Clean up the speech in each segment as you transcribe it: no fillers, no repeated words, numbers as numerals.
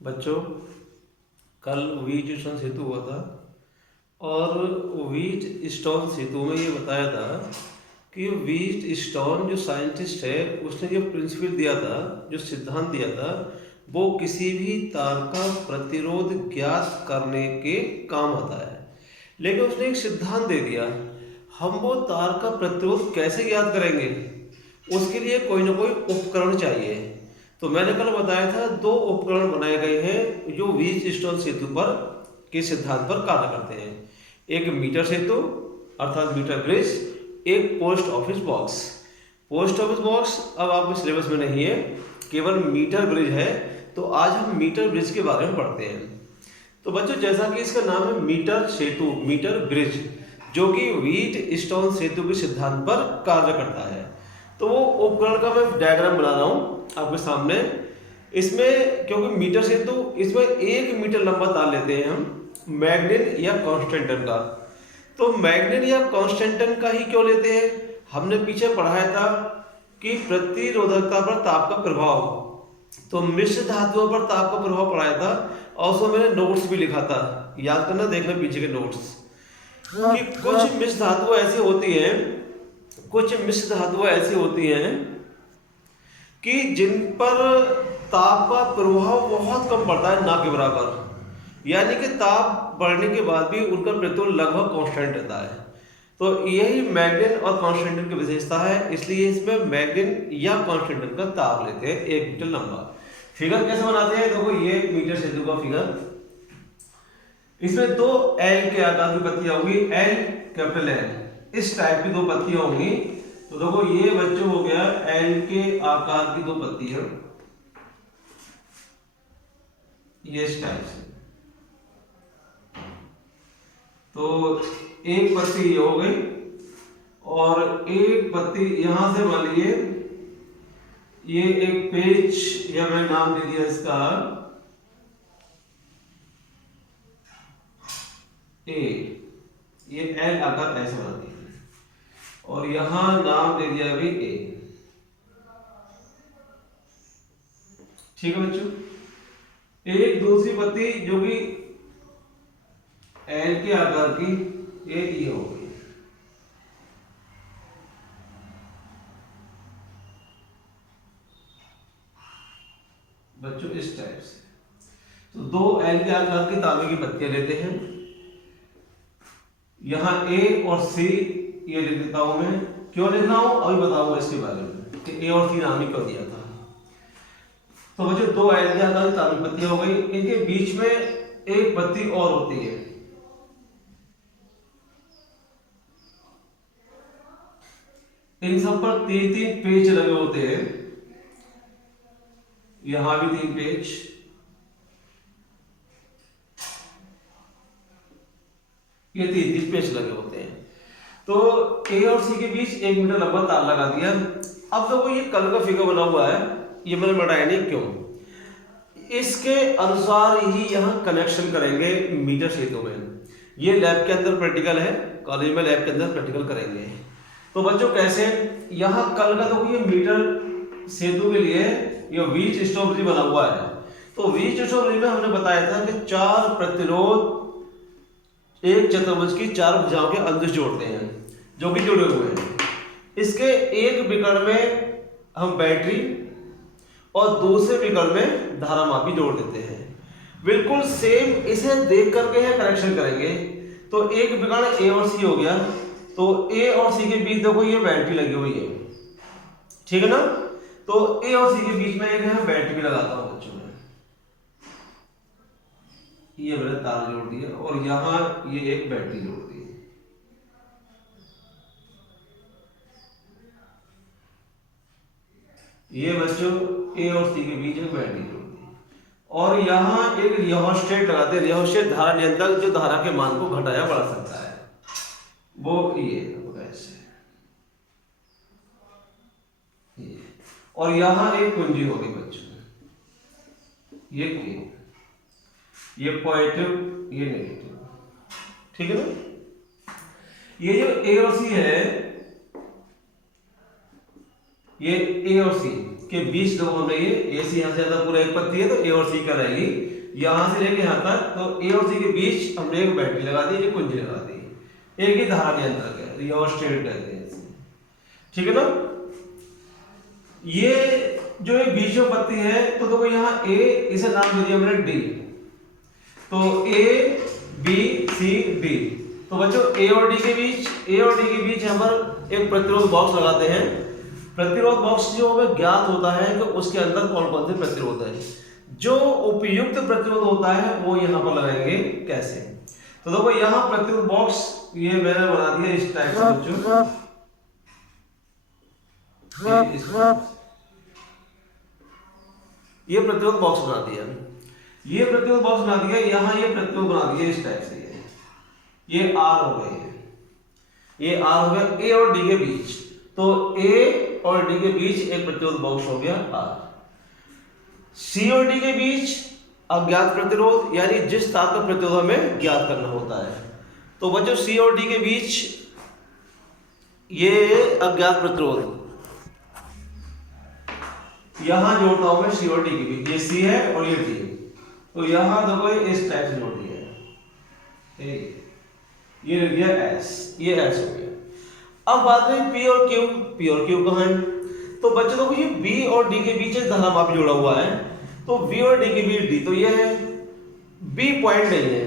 बच्चों, कल wheat stone सेतु हुआ था और व्हीट स्टोन सेतु में ये बताया था कि व्हीट स्टोन जो साइंटिस्ट है उसने जो प्रिंसिपल दिया था, जो सिद्धांत दिया था, वो किसी भी तार का प्रतिरोध ज्ञात करने के काम आता है। लेकिन उसने एक सिद्धांत दे दिया, हम वो तार का प्रतिरोध कैसे ज्ञात करेंगे, उसके लिए कोई ना कोई उपकरण चाहिए। तो मैंने कल बताया था दो उपकरण बनाए गए हैं जो व्हीट स्टोन सेतु पर के सिद्धांत पर कार्य करते हैं। एक मीटर सेतु अर्थात मीटर ब्रिज, एक post office box. Post office box अब आपके सिलेबस में नहीं है, केवल मीटर ब्रिज है। तो आज हम मीटर ब्रिज के बारे में पढ़ते हैं। तो बच्चों, जैसा कि इसका नाम है मीटर सेतु, मीटर ब्रिज, जो कि व्हीट स्टोन सेतु के सिद्धांत पर कार्य करता है। तो वो उपकरण का मैं डायग्राम बना रहा हूँ आपके सामने। इसमें क्योंकि मीटर सेतु, इसमें 1 मीटर लंबा तार लेते हैं हम मैग्नेट या कॉन्स्टेंटन का। तो मैग्नेट या कॉन्स्टेंटन का ही क्यों लेते हैं? हमने पीछे पढ़ाया था कि प्रतिरोधकता पर ताप का प्रभाव, तो मिश्र धातुओं पर ताप का प्रभाव पढ़ाया था और उसमें मैंने नोट्स भी लिखा था, याद करना, देखना पीछे के नोट्स। कि कुछ मिश्र धातुएं ऐसी होती हैं, कुछ मिश्र धातुएं ऐसी होती हैं कि जिन पर ताप का प्रभाव बहुत कम पड़ता है, ना के बराबर। यानी कि ताप बढ़ने के बाद भी उनका प्रतिरोध लगभग कांस्टेंट रहता है। तो यही मैग्नेट और कांस्टेंटन की विशेषता है, इसलिए इसमें मैग्नेट या कांस्टेंटन का ताप लेते हैं 1 मीटर लंबा। फिगर कैसे बनाते हैं? देखो, ये मीटर सेतु का फिगर। इसमें 2 एल के आकार की पत्तियां होंगी, एल कैपिटल एल, इस टाइप की 2 पत्तियां होंगी। तो देखो, ये बच्चों हो गया एल के आकार की 2 पत्तियां, ये इस टाइप से। तो एक पत्ती ये हो गई और एक पत्ती यहां से, मान लीजिए ये एक पेज, या मैं नाम दे दिया इसका ए, ये एल आकार ऐसे बनाती है और यहां नाम दे दिया अभी ए। ठीक है बच्चों, एक दूसरी पत्ती जो कि एल के आकार की, ये हो गई। बच्चों इस टाइप से। तो 2 एल के आकार की तांबे की पत्तियां लेते हैं, यहां ए और सी ये लिख देता हूं मैं। क्यों लिख रहा हूं अभी बताऊंगा इसके बारे में कि ए और सी नाम ही क्यों दिया था। तो बच्चों 2 एल के आकार की तांबे की पत्तियां हो गई, इनके बीच में एक पत्ती और होती है। इन सब पर 3-3 पेच लगे होते हैं, यहां भी 3 पेच, ये 3 पेच लगे होते हैं। तो ए और सी के बीच 1 मीटर लंबा तार लगा दिया। अब देखो, ये कल का फिगर बना हुआ है, ये मैंने बनाया नहीं, क्यों? इसके अनुसार ही यहां कनेक्शन करेंगे मीटर सेतु में। ये लैब के अंदर प्रैक्टिकल है, कॉलेज में लैब के अंदर प्रैक्टिकल करेंगे। तो बच्चों कैसे, यहां कल का देखो, ये मीटर सेतु के लिए ये व्हीट स्टोन ब्रिज बना हुआ है। तो व्हीट स्टोन ब्रिज में हमने बताया था कि 4 प्रतिरोध एक चतुर्भुज की 4 भुजाओं के अंश जोड़ते हैं, जो कि जुड़े हुए हैं। इसके एक विकर्ण में हम बैटरी और दूसरे विकर्ण में धारामापी जोड़ देते हैं। बिल्कुल सेम इसे देख करके है कनेक्शन करेंगे। तो एक विकर्ण ए और सी हो गया, तो ए और सी के बीच देखो ये बैटरी लगी हुई है, ठीक है ना? तो ए और सी के बीच में एक है बैटरी भी लगाता हूं बच्चों में, ये मैंने तार जोड़ दिया और यहां ये एक बैटरी जोड़ दी। ये बच्चों ए और सी के बीच एक बैटरी जोड़ दी और यहां एक रियोस्टेट लगाते हैं। रियोस्टेट धारा नियंत्रक, जो धारा के मान को घटाया बढ़ा सकता है, वो ये ऐसे। और यहां एक कुंजी होगी बच्चों, ये ये पॉजिटिव, ये नेगेटिव, ठीक है ना? ये जो ए और सी है, ये ए और सी, के बीच देखो हमने ये ए सी यहाँ से ज्यादा पूरा एक पत्ती है तो ए और सी का रहेगी, यहाँ से लेके यहाँ तक तो ए और सी के बीच हमने एक बैटरी लगा दी, एक कुंजी लगा दी, एक ही धारा नियंत्रक है, ये और स्ट्रेट कहते हैं, ठीक है ना। ये जो एक बीच में पत्ती है तो देखो यहाँ ए, इसे नाम दे दिया हमने डी, तो ए बी सी डी, तो बच्चों ए और डी के बीच यहाँ पर एक प्रतिरोध बॉक्स लगाते हैं। प्रतिरोध बॉक्स जो हमें ज्ञात होता है कि उसके अंदर कौन कौन से प्रतिरोध है, जो उपयुक्त प्रतिरोध होता है वो यहाँ पर लगाएंगे। कैसे, तो देखो यहाँ प्रतिरोध बॉक्स ये मैंने बना दिया इस टाइप से बच्चों, ये प्रतिरोध बॉक्स बना दिया, ये प्रतिरोध बॉक्स बना दिया, यहाँ ये प्रतिरोध बना दिया इस टाइप से, ये आर हो गए, ये आर हो गया ए और डी के बीच, तो ए और डी के बीच एक प्रतिरोध बॉक्स हो गया आर। सी और डी के बीच अज्ञात प्रतिरोध, यानी जिस तार का प्रतिरोध हमें ज्ञात करना होता है, तो बच्चों सी और डी के बीच ये अज्ञात प्रतिरोध यहां जोड़ता हूं मैं सी और डी के बीच, ये सी है और ये डी, तो यहां देखो इस टाइप से जोड़ दिया है, ये लग गया एस, ये एस हो गया। अब बात है पी और क्यू कहां है, तो बच्चों देखो ये बी और डी के बीच एक धारामापी जोड़ा हुआ है, तो बी और डी के बीच डी, तो ये है बी पॉइंट नहीं है,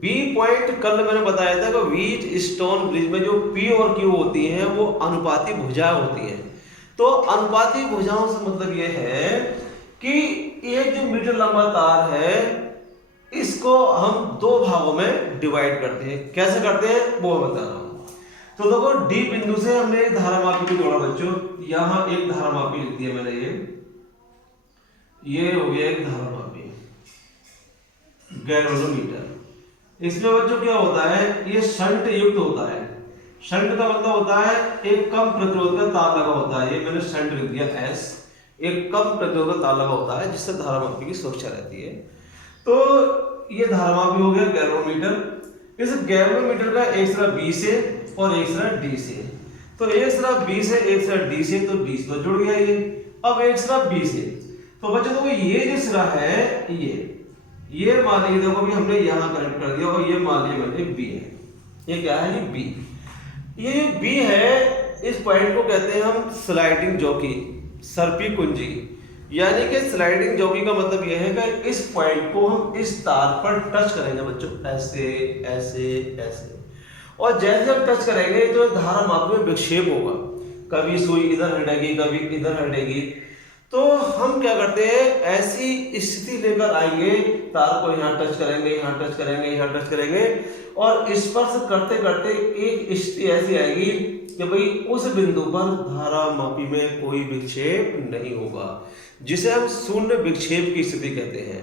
बी पॉइंट कल मैंने बताया था कि व्हीट स्टोन ब्रिज में जो पी और क्यू होती हैं वो अनुपाती भुजाएं होती हैं। तो अनुपाती भुजाओं से मतलब ये है कि एक जो मीटर लंबा तार है इसको हम दो भागों में डिवाइड करते हैं। कैसे करते हैं वो बता रहा हूं। तो देखो डी बिंदु से हमने एक धारामापी को जोड़ा बच्चों, यहां एक धारामापी लिख दिया मैंने, ये हो गया एक धारामापी गैल्वेनोमीटर। इसमें बच्चों क्या होता है, ये शंट युक्त होता है। शंट का मतलब होता है एक कम प्रतिरोध का तार लगा होता है, ये मैंने शंट लिख दिया एस, एक कम प्रतिरोध का तार लगा होता है जिससे धारामापी की सुरक्षा रहती है। तो ये धारामापी हो गया गैल्वेनोमीटर। इस गैल्वेनोमीटर का एक सिरा बी से और एक सिरा डी से, तो एक सिरा बी से एक सिरा डी से, तो डी से तो जुड़ गया ये। अब एक सिरा बी से, तो बच्चों देखो ये जो सिरा है ये मान लीजिए देखो भी हमने यहाँ कनेक्ट कर दिया और ये मान लीजिए मैंने बी है, ये क्या है, ये बी। ये बी है, इस पॉइंट को कहते हैं हम स्लाइडिंग जॉकी, सर्पी कुंजी, यानी कि स्लाइडिंग जॉकी का मतलब यह है कि इस पॉइंट को हम इस तार पर टच करेंगे बच्चों, ऐसे ऐसे ऐसे, और जैसे हम टच करेंगे तो धारामापी में विक्षेप होगा, कभी सुई इधर हटेगी कभी इधर हटेगी। तो हम क्या करते हैं, ऐसी स्थिति लेकर आएंगे, तार को यहाँ टच करेंगे, यहाँ टच करेंगे, यहाँ टच करेंगे, और स्पर्श करते करते एक स्थिति ऐसी आएगी कि भाई उस बिंदु पर धारामापी में कोई विक्षेप नहीं होगा, जिसे हम शून्य विक्षेप की स्थिति कहते हैं।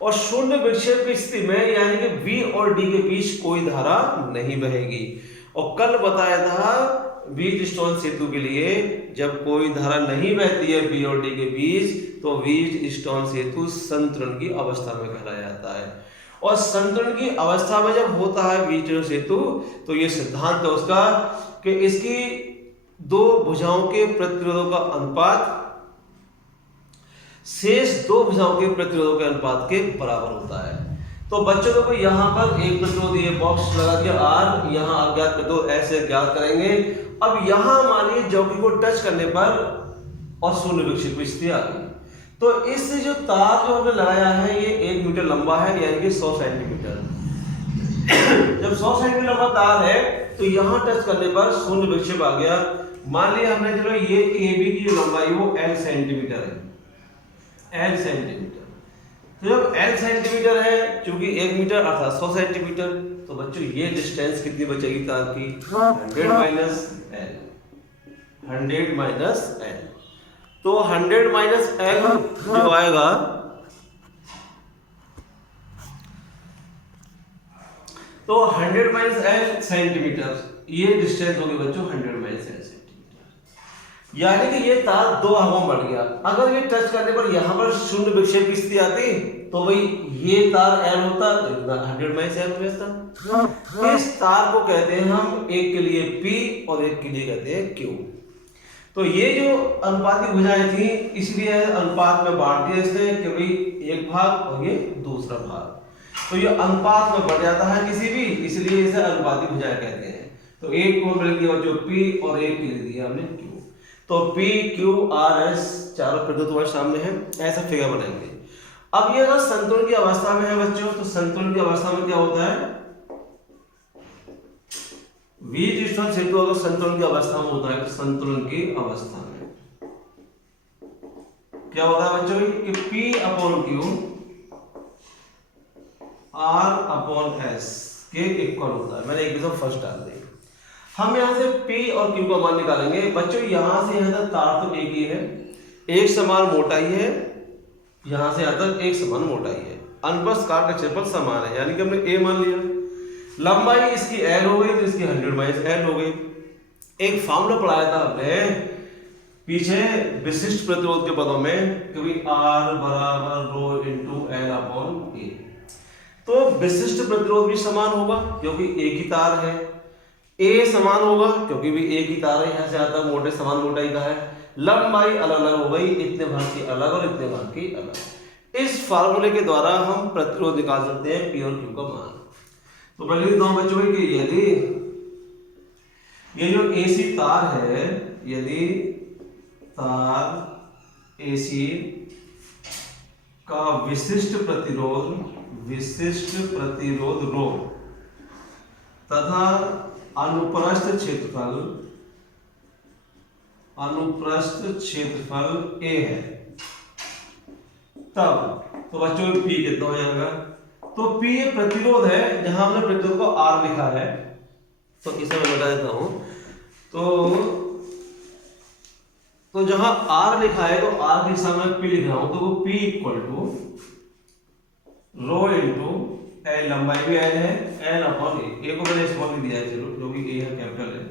और शून्य विक्षेप की स्थिति में यानी कि बी और डी के बीच कोई धारा नहीं बहेगी। और कल बताया था व्हीट स्टोन सेतु के लिए जब कोई धारा नहीं बहती है बी और डी के बीच, तो व्हीट स्टोन सेतु संतुलन की अवस्था में कहलाया जाता है। और संतुलन की अवस्था में जब होता है व्हीट स्टोन सेतु, तो ये सिद्धांत है उसका कि इसकी दो भुजाओं के प्रतिरोधों का अनुपात शेष दो भुजाओं के प्रतिरोधों के अनुपात के बराबर होता है। तो बच्चों को यहाँ पर एक प्रतिरोध ये बॉक्स लगा दिया आर, यहाँ अज्ञात प्रतिरोध ऐसे ज्ञात करेंगे। अब यहाँ मानिए जॉकी को टच करने पर और शून्य विक्षेप स्थिति आ गई, तो इससे जो तार जो हमने लगाया है ये 1 मीटर लंबा है, यानी कि 100 सेंटीमीटर। जब 100 सेंटीमीटर लंबा तार है तो यहाँ टच करने पर शून्य विक्षेप आ गया। मान लिया हमने, चलो ये ए बी की लंबाई वो L सेंटीमीटर है, L सेंटीमीटर। तो जब L सेंटीमीटर है, चूंकि 1 मीटर अर्थात 100 सेंटीमीटर, तो बच्चों ये डिस्टेंस कितनी बचेगी तार की, 100 माइनस L, 100 माइनस L। तो 100 माइनस L जो आएगा, तो 100 माइनस L सेंटीमीटर, ये डिस्टेंस होगी बच्चों 100 माइनस L सेंटीमीटर। यानी कि ये तार दो भागों में बढ़ गया। अगर ये टच करने पर यहाँ पर शून्य विक्षेप की स्थिति आती तो भाई ये तार L होता तो 100 माइनस L हो जाता। इस तार को कहते हैं हम, एक के लिए P और एक के लिए कहते हैं Q। तो ये जो अनुपाती भुजाएं थी इसलिए अनुपात में बांट दिया इसने कि भाई एक भाग और ये दूसरा भाग, तो ये अनुपात में बढ़ जाता है किसी भी, इसलिए इसे अनुपाती भुजाएं कहते हैं। तो एक को मिल गया जो P और एक लिख दिया हमने Q, तो P Q R S चारों प्रतिरोध तुम्हारे सामने है, ऐसा फिगर बनाएंगे। अब ये अगर संतुलन की अवस्था में है बच्चों, तो संतुलन की अवस्था में क्या होता है, वीज स्टोन सेतु अगर संतुलन की अवस्था में होता है, तो संतुलन की अवस्था में क्या होता है बच्चों कि P upon Q R upon S के इक्वल होता है। मैंने इक्वेशन फर्स्ट डाल दी। हम यहाँ से P और Q का मान निकालेंगे बच्चों। यहाँ से यहाँ तक तार तो एक ही है, एक समान मोटाई है, यहाँ से यहाँ तक एक समान मोटाई है, अनुप्रस्थ काट का क्षेत्रफल समान है, यानी कि हमने A मान लिया। लंबाई इसकी L हो गई तो इसकी 100 माइनस L हो गई। एक फॉर्मूला पढ़ाया था हमने पीछे विशिष्ट प्रतिरोध के पदों में, क्योंकि R बराबर रो इंटू L अपॉन A। तो विशिष्ट प्रतिरोध भी समान होगा क्योंकि एक ही तार है, A समान होगा क्योंकि भी एक ही तार है, यहाँ से आता मोटे समान मोटाई का है। लंबाई अलग अलग हो गई, इतने भाग की अलग और इतने भाग की अलग। इस फार्मूले के द्वारा हम प्रतिरोध निकाल सकते हैं P और Q का मान। तो पहले लिखता हूं बच्चों कि यदि ये जो AC तार है, यदि तार AC का विशिष्ट प्रतिरोध रो तथा अनुप्रस्थ क्षेत्रफल A है, तब तो बच्चों P कितना हो जाएगा, तो P ये प्रतिरोध है, जहां हमने प्रतिरोध को R लिखा है, तो इसे मैं बता देता हूं। तो जहां R लिखा है तो R के सामने P लिख रहा हूं, तो वो P equal to rho into L, लंबाई भी L है, L अपॉन A को मैंने स्मॉल दिया है, चलो जो कि A है कैपिटल है,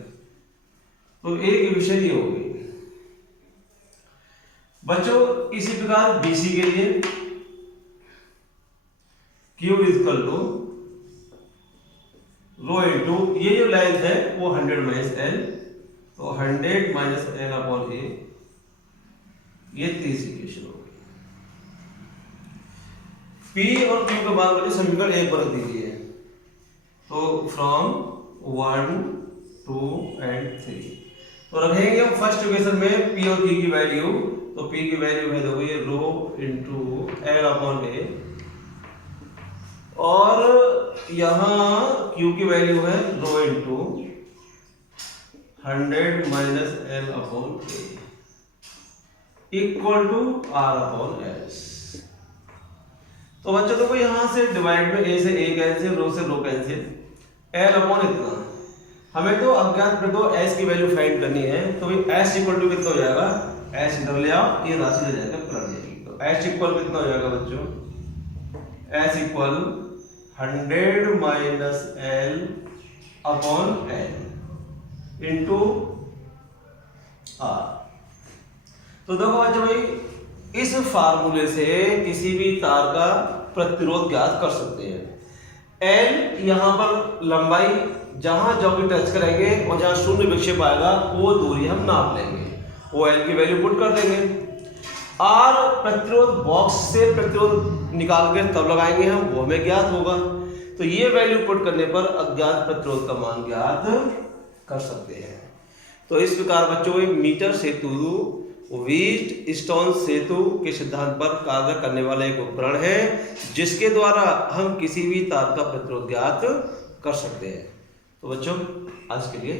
तो A की विषय ये होगी बच्चों। इसी प्रकार BC के लिए Q equal to rho into ये जो लेंथ है वो 100 माइनस L, तो 100 माइनस L अपॉन A, ये तीसरी इक्वेशन होगी। P और Q के मान बच्चे समीकरण 1 पर रख दीजिए, तो फ्रॉम 1 2 एंड 3 तो रखेंगे हम फर्स्ट इक्वेशन में P और Q की वैल्यू, तो P की वैल्यू है दोगे rho into L upon A, और यहाँ Q की वैल्यू है rho into 100 minus L upon A equal to R upon S। तो बच्चों देखो यहाँ से डिवाइड में A से A कैंसिल, रो से रो कैंसिल, L अपॉन इतना। हमें तो अज्ञात प्रतिरोध S की वैल्यू फाइंड करनी है, तो भाई S इक्वल टू कितना हो जाएगा, S इधर ले आओ, ये राशि ले जाएगा पलट जाएगी, तो S इक्वल कितना हो जाएगा बच्चों, S equal 100 minus L upon L into R। तो देखो बच्चों भाई इस फार्मूले से किसी भी तार का प्रतिरोध ज्ञात कर सकते हैं। L यहाँ पर लंबाई जहां जो भी टच करेंगे और जहां शून्य विक्षेप आएगा वो दूरी हम नाप लेंगे, वो L की वैल्यू पुट कर देंगे। R प्रतिरोध बॉक्स से प्रतिरोध निकाल के तब लगाएंगे हम, वो हमें ज्ञात होगा। तो ये वैल्यू पुट करने पर अज्ञात प्रतिरोध का मान ज्ञात कर सकते हैं। तो इस प्रकार बच्चों मीटर सेतु व्हीटस्टोन सेतु के सिद्धांत पर कार्य करने वाला एक उपकरण है, जिसके द्वारा हम किसी भी तार का प्रतिरोध ज्ञात कर सकते हैं। तो बच्चों आज के लिए